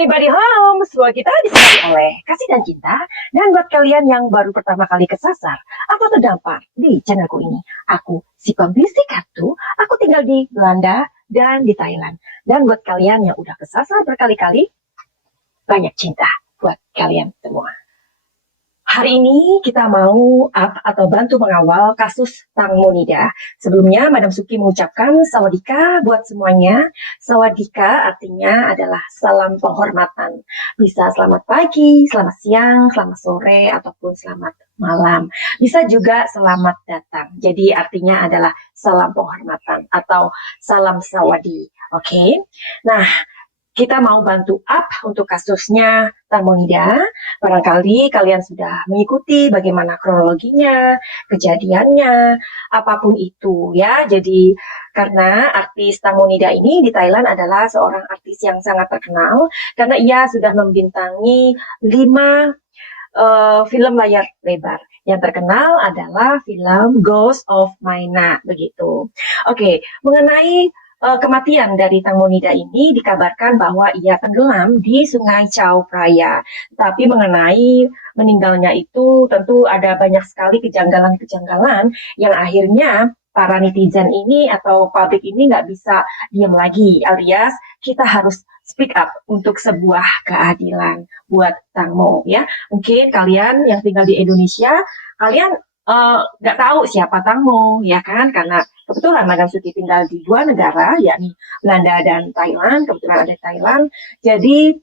Anybody home? Semua kita disertai oleh kasih dan cinta. Dan buat kalian yang baru pertama kali kesasar atau terdampar di channelku ini, aku si pembisik kartu. Aku tinggal di Belanda dan di Thailand. Dan buat kalian yang udah kesasar berkali-kali, banyak cinta buat kalian semua. Hari ini kita mau atau bantu mengawal kasus Tang Monida. Sebelumnya, Madam Suki mengucapkan sawadika buat semuanya. Sawadika artinya adalah salam penghormatan. Bisa selamat pagi, selamat siang, selamat sore, ataupun selamat malam. Bisa juga selamat datang. Jadi artinya adalah salam penghormatan atau salam sawadi. Oke? Nah, kita mau bantu untuk kasusnya Tang Monida. Barangkali kalian sudah mengikuti bagaimana kronologinya, kejadiannya, apapun itu ya. Jadi karena artis Tang Monida ini di Thailand adalah seorang artis yang sangat terkenal karena ia sudah membintangi 5 film layar lebar. Yang terkenal adalah film Ghost of Maina begitu. Oke, mengenai kematian dari Tang Monida ini dikabarkan bahwa ia tenggelam di Sungai Chao Phraya. Tapi mengenai meninggalnya itu tentu ada banyak sekali kejanggalan-kejanggalan yang akhirnya para netizen ini atau publik ini nggak bisa diam lagi, alias kita harus speak up untuk sebuah keadilan buat Tang Mo ya. Mungkin kalian yang tinggal di Indonesia, kalian nggak tahu siapa Tang Mo ya kan, karena kebetulan Madam Suki tinggal di 2 negara yakni Belanda dan Thailand. Kebetulan ada Thailand, jadi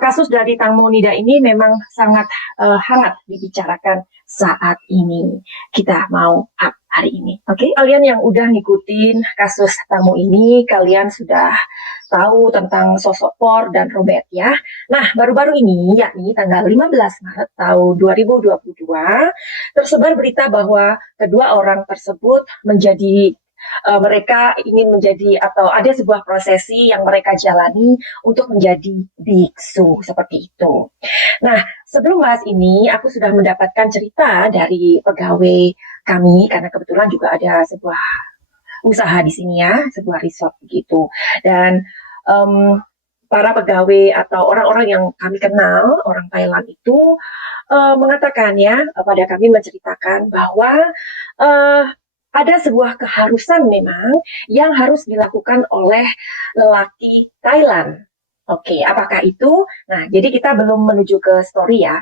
kasus dari Tang Monida ini memang sangat hangat dibicarakan saat ini. Kita mau hari ini. Oke, kalian yang udah ngikutin kasus Tang Mo ini, kalian sudah tahu tentang sosok Por dan Robert ya. Nah, baru-baru ini, yakni tanggal 15 Maret tahun 2022, tersebar berita bahwa kedua orang tersebut mereka ingin menjadi atau ada sebuah prosesi yang mereka jalani untuk menjadi biksu seperti itu. Nah, sebelum bahas ini, aku sudah mendapatkan cerita dari pegawai kami karena kebetulan juga ada sebuah usaha di sini ya, sebuah resort gitu. Dan para pegawai atau orang-orang yang kami kenal, orang Thailand itu mengatakan ya, pada kami menceritakan bahwa ada sebuah keharusan memang yang harus dilakukan oleh lelaki Thailand. Oke, apakah itu? Nah, jadi kita belum menuju ke story ya.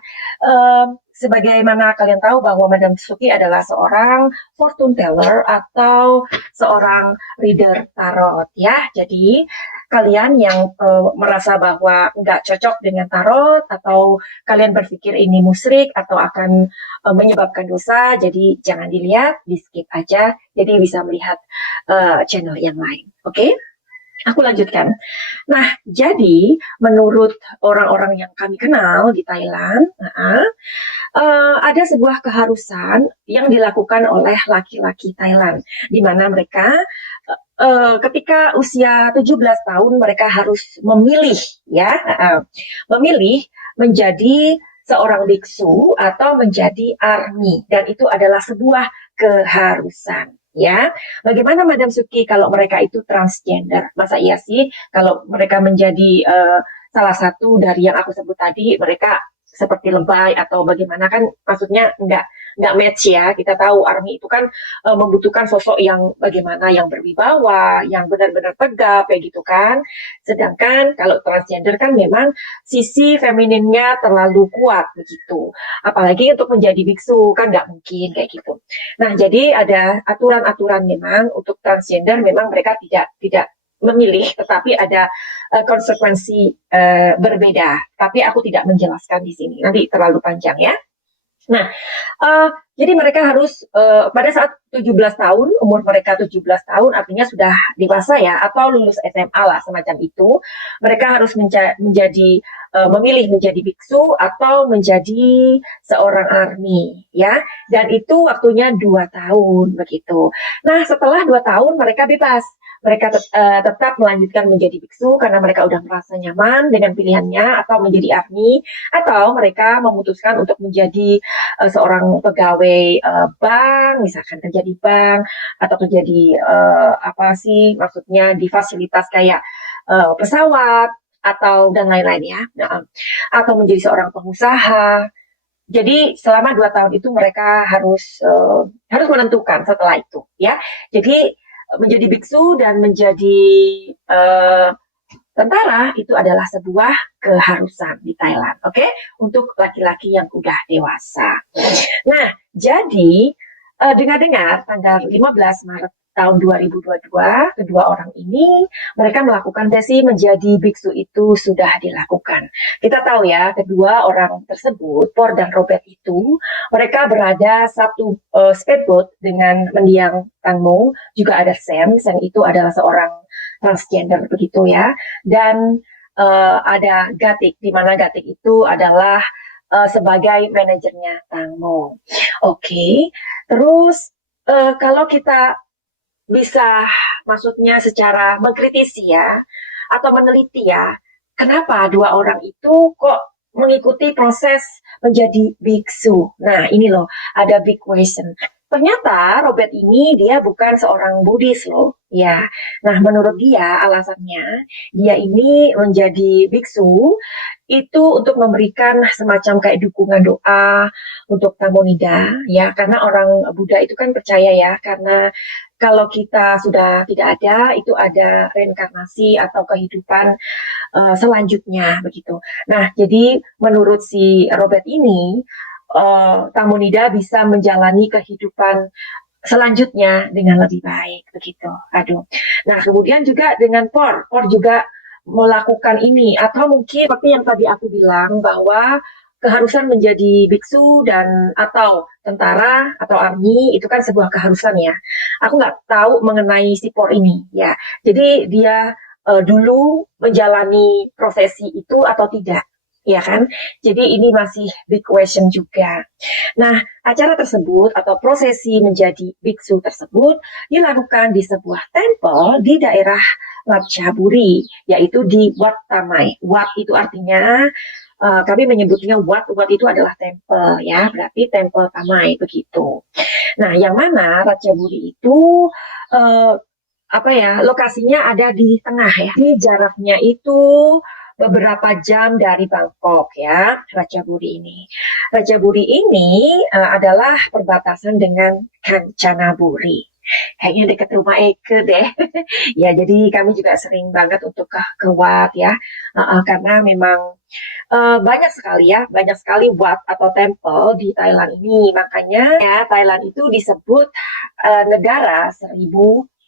Sebagaimana kalian tahu bahwa Madam Suki adalah seorang fortune teller atau seorang reader tarot ya. Jadi kalian yang merasa bahwa nggak cocok dengan tarot atau kalian berpikir ini musyrik atau akan menyebabkan dosa, jadi jangan dilihat, di skip aja. Jadi bisa melihat channel yang lain. Oke? Aku lanjutkan. Nah, jadi menurut orang-orang yang kami kenal di Thailand, ada sebuah keharusan yang dilakukan oleh laki-laki Thailand, di mana mereka ketika usia 17 tahun mereka harus memilih ya, memilih menjadi seorang biksu atau menjadi army, dan itu adalah sebuah keharusan. Ya, bagaimana Madam Suki kalau mereka itu transgender? Masa iya sih kalau mereka menjadi salah satu dari yang aku sebut tadi, mereka seperti lebay atau bagaimana, kan maksudnya nggak match ya. Kita tahu army itu kan membutuhkan sosok yang bagaimana, yang berwibawa, yang benar-benar tegap kayak gitu kan. Sedangkan kalau transgender kan memang sisi femininnya terlalu kuat begitu. Apalagi untuk menjadi biksu kan nggak mungkin kayak gitu. Nah, jadi ada aturan-aturan memang untuk transgender, memang mereka tidak memilih, tetapi ada konsekuensi berbeda. Tapi aku tidak menjelaskan di sini, nanti terlalu panjang ya. Nah, jadi mereka harus pada saat 17 tahun, umur mereka 17 tahun artinya sudah dewasa ya, atau lulus SMA lah semacam itu. Mereka harus memilih menjadi biksu atau menjadi seorang army ya. Dan itu waktunya 2 tahun begitu. Nah, setelah 2 tahun mereka bebas. Mereka tetap melanjutkan menjadi biksu karena mereka udah merasa nyaman dengan pilihannya, atau menjadi army, atau mereka memutuskan untuk menjadi seorang pegawai bank, misalkan kerja di bank atau kerja di maksudnya di fasilitas kayak pesawat atau dan lain-lain ya. Nah, atau menjadi seorang pengusaha. Jadi selama 2 tahun itu mereka harus menentukan setelah itu ya. Jadi menjadi biksu dan menjadi eh, tentara itu adalah sebuah keharusan di Thailand, oke? Untuk laki-laki yang udah dewasa. Nah, jadi dengar-dengar tanggal 15 Maret tahun 2022, kedua orang ini mereka melakukan sesi menjadi biksu itu sudah dilakukan. Kita tahu ya, kedua orang tersebut, Por dan Robert itu, mereka berada satu speedboat dengan mendiang Tangmo, juga ada Sam. Sam itu adalah seorang transgender begitu ya. Dan ada Gatik, di mana Gatik itu adalah sebagai manajernya Tangmo. Oke, terus kalau kita bisa maksudnya secara mengkritisi ya, atau meneliti ya, kenapa dua orang itu kok mengikuti proses menjadi biksu. Nah ini loh, ada big question. Ternyata Robert ini dia bukan seorang Buddhis loh, ya. Nah menurut dia alasannya dia ini menjadi biksu itu untuk memberikan semacam kayak dukungan doa untuk Tamonida ya, karena orang Buddha itu kan percaya ya, karena kalau kita sudah tidak ada itu ada reinkarnasi atau kehidupan selanjutnya begitu. Nah jadi menurut si Robert ini Tamonida bisa menjalani kehidupan selanjutnya dengan lebih baik begitu. Aduh. Nah kemudian juga dengan Por juga melakukan ini, atau mungkin seperti yang tadi aku bilang bahwa keharusan menjadi biksu dan atau tentara atau army itu kan sebuah keharusan ya. Aku nggak tahu mengenai si Por ini ya. Jadi dia dulu menjalani prosesi itu atau tidak, ya kan? Jadi ini masih big question juga. Nah, acara tersebut atau prosesi menjadi biksu tersebut dilakukan di sebuah tempel di daerah Ratchaburi, yaitu di Wat Tamai. Wat itu artinya kami menyebutnya Wat. Wat itu adalah tempel ya, berarti tempel Tamai begitu. Nah, yang mana Ratchaburi itu uh, apa ya, lokasinya ada di tengah ya. Di jaraknya itu beberapa jam dari Bangkok ya, Ratchaburi ini. Ratchaburi ini adalah perbatasan dengan Kanchanaburi. Kayaknya dekat rumah Eke deh. Ya, jadi kami juga sering banget untuk ke Wat ya, karena memang banyak sekali ya, banyak sekali wat atau temple di Thailand ini. Makanya ya Thailand itu disebut negara 1000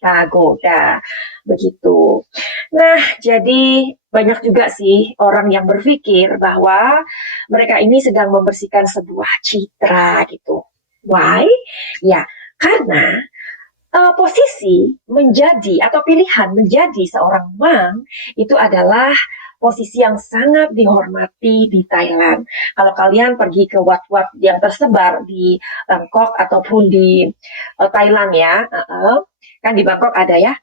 pagoda begitu. Nah, jadi banyak juga sih orang yang berpikir bahwa mereka ini sedang membersihkan sebuah citra gitu. Why? Ya, karena posisi menjadi atau pilihan menjadi seorang monk itu adalah posisi yang sangat dihormati di Thailand. Kalau kalian pergi ke wat-wat yang tersebar di Bangkok ataupun di Thailand ya, kan di Bangkok ada ya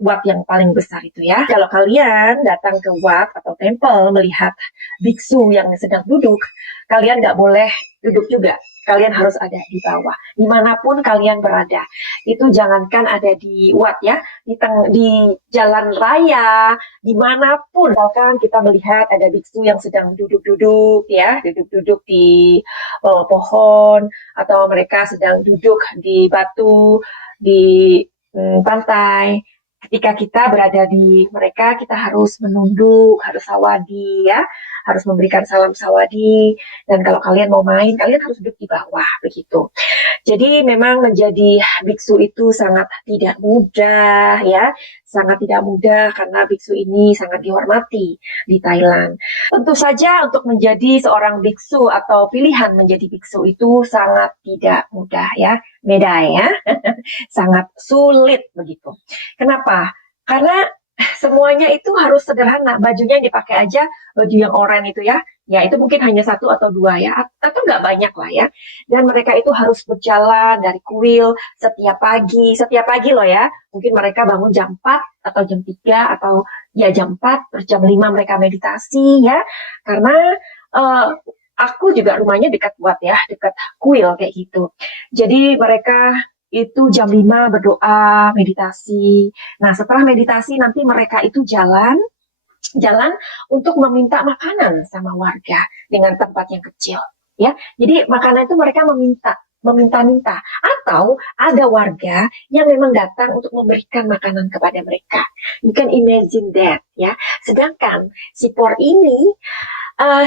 wat yang paling besar itu ya. Kalau kalian datang ke wat atau temple melihat biksu yang sedang duduk, kalian nggak boleh duduk juga. Kalian harus ada di bawah, dimanapun kalian berada. Itu jangankan ada di wat ya, di jalan raya, dimanapun. Misalkan kita melihat ada biksu yang sedang duduk-duduk ya, duduk-duduk di pohon, atau mereka sedang duduk di batu, di pantai. Ketika kita berada di mereka, kita harus menunduk, harus sawadi ya, harus memberikan salam sawadi. Dan kalau kalian mau main, kalian harus duduk di bawah begitu. Jadi memang menjadi biksu itu sangat tidak mudah ya, sangat tidak mudah karena biksu ini sangat dihormati di Thailand. Tentu saja untuk menjadi seorang biksu atau pilihan menjadi biksu itu sangat tidak mudah ya, beda ya, sangat sulit begitu. Kenapa? Karena semuanya itu harus sederhana. Bajunya yang dipakai aja baju yang oranye itu ya. Ya itu mungkin hanya satu atau dua ya. Atau nggak banyak lah ya. Dan mereka itu harus berjalan dari kuil setiap pagi. Setiap pagi loh ya. Mungkin mereka bangun jam 4 atau jam 3 atau ya jam 4 terus jam 5 mereka meditasi ya. Karena aku juga rumahnya dekat Wat ya. Dekat kuil kayak gitu. Jadi mereka itu jam 5 berdoa, meditasi. Nah, setelah meditasi nanti mereka itu jalan jalan untuk meminta makanan sama warga dengan tempat yang kecil. Ya, jadi makanan itu mereka meminta-minta, atau ada warga yang memang datang untuk memberikan makanan kepada mereka. You can imagine that, ya. Sedangkan si Por ini,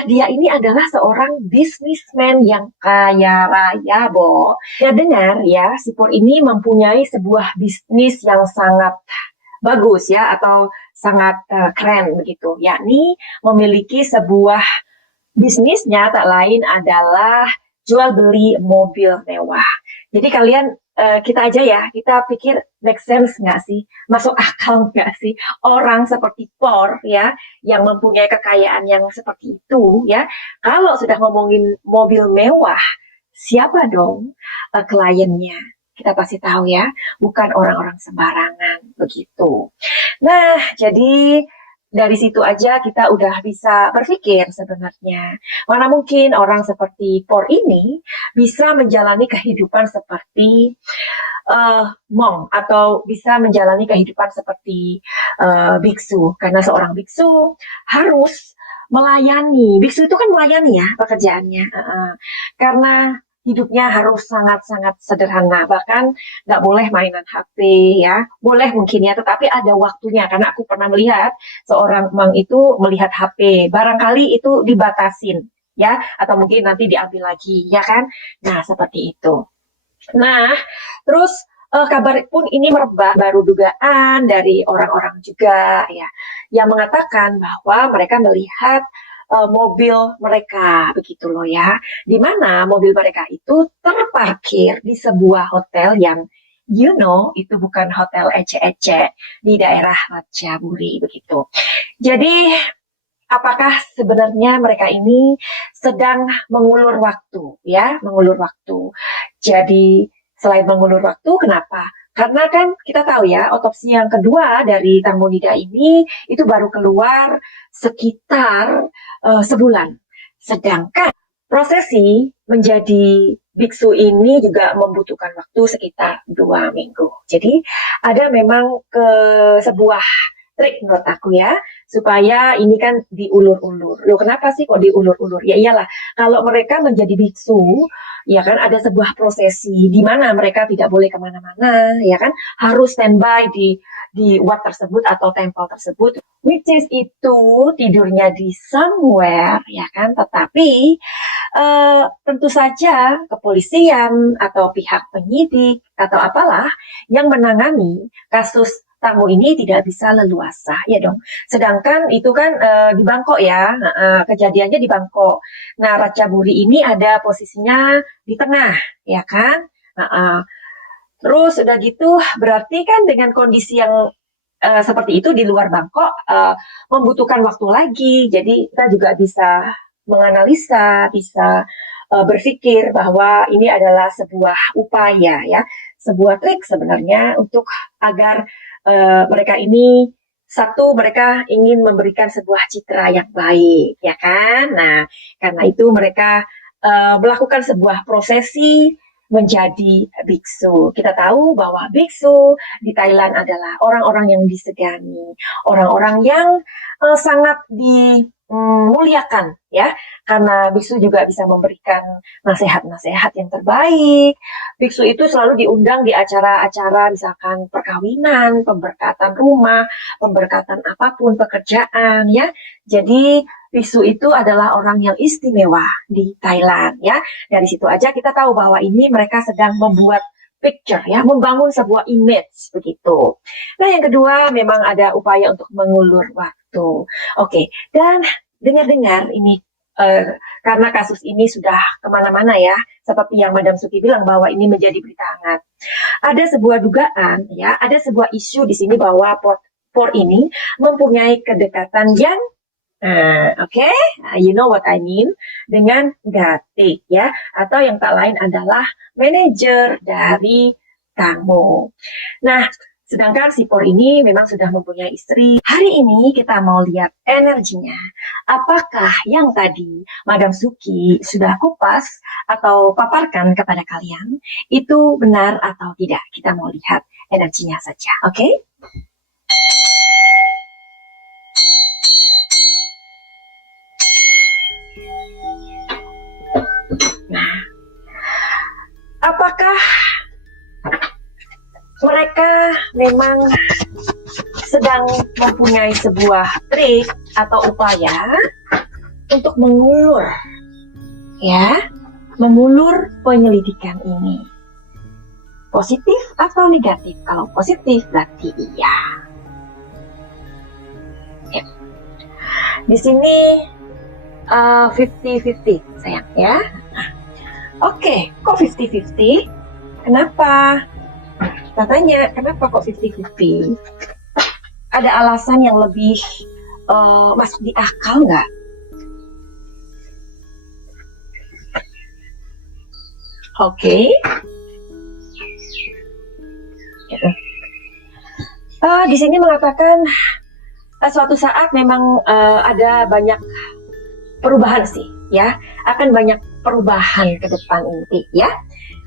dia ini adalah seorang businessman yang kaya raya, Bo. Ya dengar ya, si Por ini mempunyai sebuah bisnis yang sangat bagus ya, atau sangat keren begitu, yakni memiliki sebuah bisnisnya tak lain adalah jual beli mobil mewah. Jadi kalian, kita aja ya, kita pikir make sense nggak sih, masuk akal nggak sih orang seperti Por ya, yang mempunyai kekayaan yang seperti itu ya, kalau sudah ngomongin mobil mewah, siapa dong kliennya? Kita pasti tahu ya, bukan orang-orang sembarangan begitu. Nah, jadi dari situ aja kita udah bisa berpikir sebenarnya. Mana mungkin orang seperti Por ini bisa menjalani kehidupan seperti monk, atau bisa menjalani kehidupan seperti biksu. Karena seorang biksu harus melayani. Biksu itu kan melayani ya pekerjaannya. Karena hidupnya harus sangat-sangat sederhana, bahkan nggak boleh mainan HP ya, boleh mungkin ya, tetapi ada waktunya, karena aku pernah melihat seorang emang itu melihat HP, barangkali itu dibatasin ya, atau mungkin nanti diambil lagi ya kan, nah seperti itu. Nah, terus kabar pun ini merebak, baru dugaan dari orang-orang juga ya, yang mengatakan bahwa mereka melihat mobil mereka begitu loh ya, di mana mobil mereka itu terparkir di sebuah hotel yang itu bukan hotel ece-ece di daerah Ratchaburi begitu. Jadi apakah sebenarnya mereka ini sedang mengulur waktu ya, mengulur waktu. Jadi selain mengulur waktu, kenapa? Karena kan kita tahu ya, otopsi yang kedua dari Tang Monida ini itu baru keluar sekitar sebulan. Sedangkan prosesi menjadi biksu ini juga membutuhkan waktu sekitar 2 minggu. Jadi ada memang sebuah trik menurut aku ya, supaya ini kan diulur-ulur. Loh kenapa sih kok diulur-ulur? Ya iyalah, kalau mereka menjadi biksu, ya kan ada sebuah prosesi di mana mereka tidak boleh kemana-mana, ya kan harus standby di wat tersebut atau tempat tersebut, which is itu tidurnya di somewhere, ya kan. Tetapi tentu saja kepolisian atau pihak penyidik atau apalah yang menangani kasus tamu ini tidak bisa leluasa, ya dong. Sedangkan itu kan di Bangkok ya, kejadiannya di Bangkok. Nah, Ratchaburi ini ada posisinya di tengah, ya kan. Terus udah gitu, berarti kan dengan kondisi yang seperti itu di luar Bangkok membutuhkan waktu lagi. Jadi kita juga bisa menganalisa, bisa berpikir bahwa ini adalah sebuah upaya ya, sebuah trik sebenarnya untuk agar mereka ini, satu, mereka ingin memberikan sebuah citra yang baik, ya kan? Nah, karena itu mereka melakukan sebuah prosesi menjadi biksu. Kita tahu bahwa biksu di Thailand adalah orang-orang yang disegani, orang-orang yang sangat dimuliakan ya, karena biksu juga bisa memberikan nasihat-nasihat yang terbaik. Biksu itu selalu diundang di acara-acara misalkan perkawinan, pemberkatan rumah, pemberkatan apapun pekerjaan ya. Jadi biksu itu adalah orang yang istimewa di Thailand ya. Dari situ aja kita tahu bahwa ini mereka sedang membuat picture ya, membangun sebuah image begitu. Nah, yang kedua memang ada upaya untuk mengulur waktu. Oke, dan dengar-dengar ini karena kasus ini sudah kemana-mana ya, seperti yang Madam Suki bilang bahwa ini menjadi berita hangat. Ada sebuah dugaan ya, ada sebuah isu di sini bahwa Por ini mempunyai kedekatan yang okay, you know what I mean, dengan Gatik ya, atau yang tak lain adalah manajer dari Tangmo. Nah, sedangkan si Por ini memang sudah mempunyai istri. Hari ini kita mau lihat energinya. Apakah yang tadi Madam Suki sudah kupas atau paparkan kepada kalian itu benar atau tidak? Kita mau lihat energinya saja, oke? Okay? memang sedang mempunyai sebuah trik atau upaya untuk mengulur, ya, mengulur penyelidikan ini. Positif atau negatif? Kalau positif berarti iya. Ya. Di sini 50-50 sayang ya. Oke, kok 50-50? Kenapa? Kita tanya, kenapa kok 50-50? Ada alasan yang lebih masuk di akal nggak? Oke. Di sini mengatakan suatu saat memang ada banyak perubahan sih, ya. Akan banyak perubahan ke depan nanti, ya.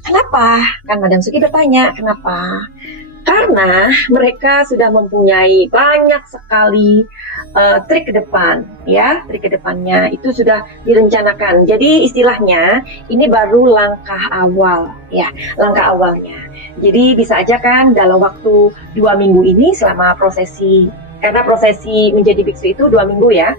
Kenapa? Kan Madam Suki bertanya, kenapa? Karena mereka sudah mempunyai banyak sekali trik ke depan, ya. Trik ke depannya itu sudah direncanakan. Jadi istilahnya ini baru langkah awal, ya. Langkah awalnya. Jadi bisa aja kan dalam waktu 2 minggu ini selama prosesi, karena prosesi menjadi biksu itu 2 minggu ya.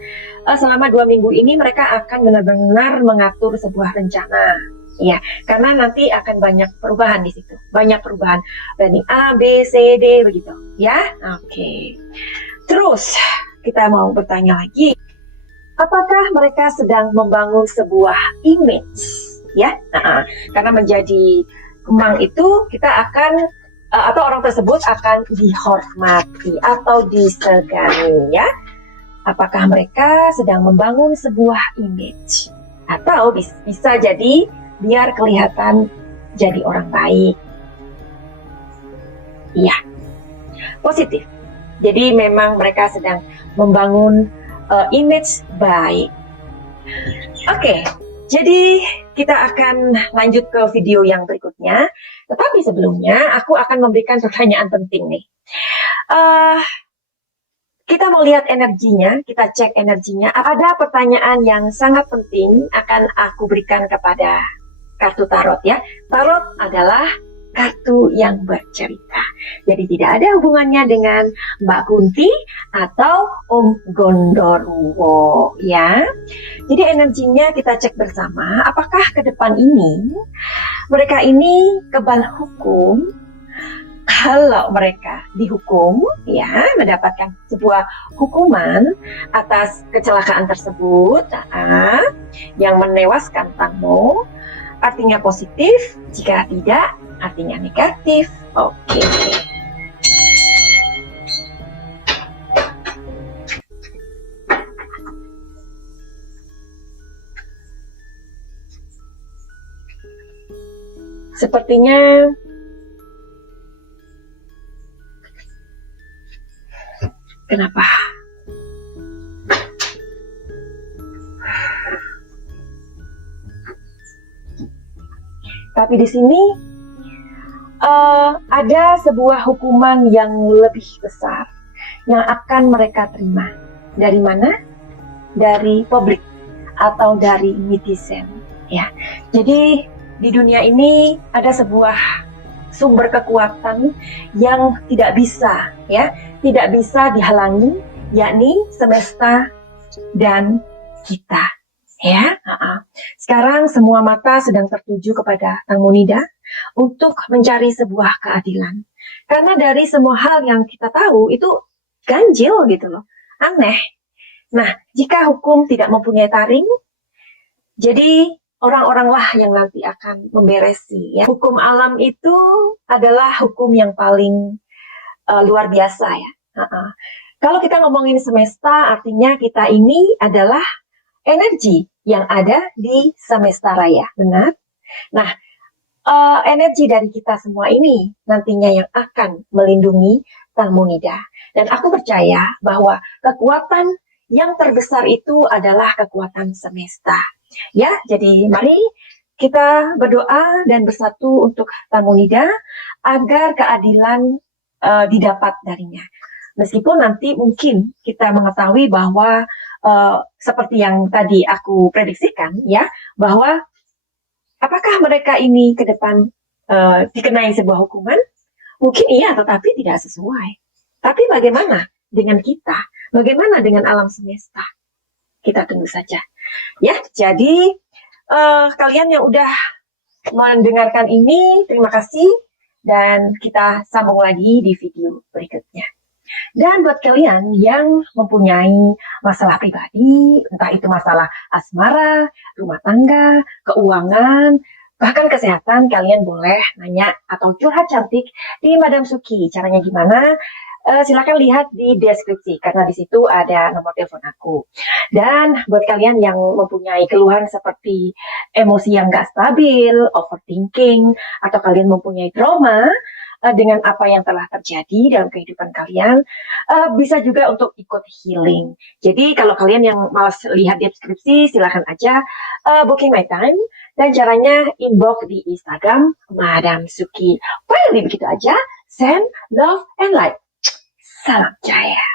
Selama 2 minggu ini mereka akan benar-benar mengatur sebuah rencana. Ya, karena nanti akan banyak perubahan di situ, banyak perubahan, planning A, B, C, D begitu, ya. Oke. Terus kita mau bertanya lagi, apakah mereka sedang membangun sebuah image, ya? Karena menjadi kemang itu kita akan atau orang tersebut akan dihormati atau disegani, ya. Apakah mereka sedang membangun sebuah image atau bisa jadi biar kelihatan jadi orang baik? Iya, positif. Jadi memang mereka sedang membangun image baik. Oke, jadi kita akan lanjut ke video yang berikutnya. Tetapi sebelumnya aku akan memberikan pertanyaan penting nih. Kita mau lihat energinya, kita cek energinya. Ada pertanyaan yang sangat penting akan aku berikan kepada kartu tarot ya. Tarot adalah kartu yang bercerita. Jadi tidak ada hubungannya dengan Mbak Kunti atau Om Gondorwo ya. Jadi energinya kita cek bersama. Apakah ke depan ini mereka ini kebal hukum? Kalau mereka dihukum, ya, mendapatkan sebuah hukuman atas kecelakaan tersebut, yang menewaskan tamu, artinya positif. Jika tidak, artinya negatif. Oke. Sepertinya kenapa? Tapi di sini ada sebuah hukuman yang lebih besar yang akan mereka terima. Dari mana? Dari publik atau dari netizen, ya. Jadi di dunia ini ada sebuah sumber kekuatan yang tidak bisa, ya, tidak bisa dihalangi, yakni semesta dan kita, ya. Sekarang semua mata sedang tertuju kepada Tang Monida untuk mencari sebuah keadilan. Karena dari semua hal yang kita tahu itu ganjil gitu loh, aneh. Nah, jika hukum tidak mempunyai taring, jadi orang-oranglah yang nanti akan memberesi, ya. Hukum alam itu adalah hukum yang paling luar biasa, ya. Kalau kita ngomongin semesta, artinya kita ini adalah energi yang ada di semesta raya, benar? Nah, energi dari kita semua ini nantinya yang akan melindungi Tang Monida. Dan aku percaya bahwa kekuatan yang terbesar itu adalah kekuatan semesta. Ya, jadi mari kita berdoa dan bersatu untuk Tang Monida agar keadilan didapat darinya. Meskipun nanti mungkin kita mengetahui bahwa seperti yang tadi aku prediksikan, ya, bahwa apakah mereka ini ke depan dikenai sebuah hukuman? Mungkin iya, tetapi tidak sesuai. Tapi bagaimana dengan kita? Bagaimana dengan alam semesta? Kita tunggu saja. Ya, jadi kalian yang udah mendengarkan ini, terima kasih. Dan kita sambung lagi di video berikutnya. Dan buat kalian yang mempunyai masalah pribadi, entah itu masalah asmara, rumah tangga, keuangan, bahkan kesehatan, kalian boleh nanya atau curhat cantik di Madam Suki. Caranya gimana? Silakan lihat di deskripsi karena di situ ada nomor telepon aku. Dan buat kalian yang mempunyai keluhan seperti emosi yang gak stabil, overthinking, atau kalian mempunyai trauma dengan apa yang telah terjadi dalam kehidupan kalian, bisa juga untuk ikut healing. Jadi kalau kalian yang malas lihat deskripsi, silakan aja booking my time. Dan caranya inbox di Instagram Madam Suki. Finally begitu aja. Send love and light. Salam jaya.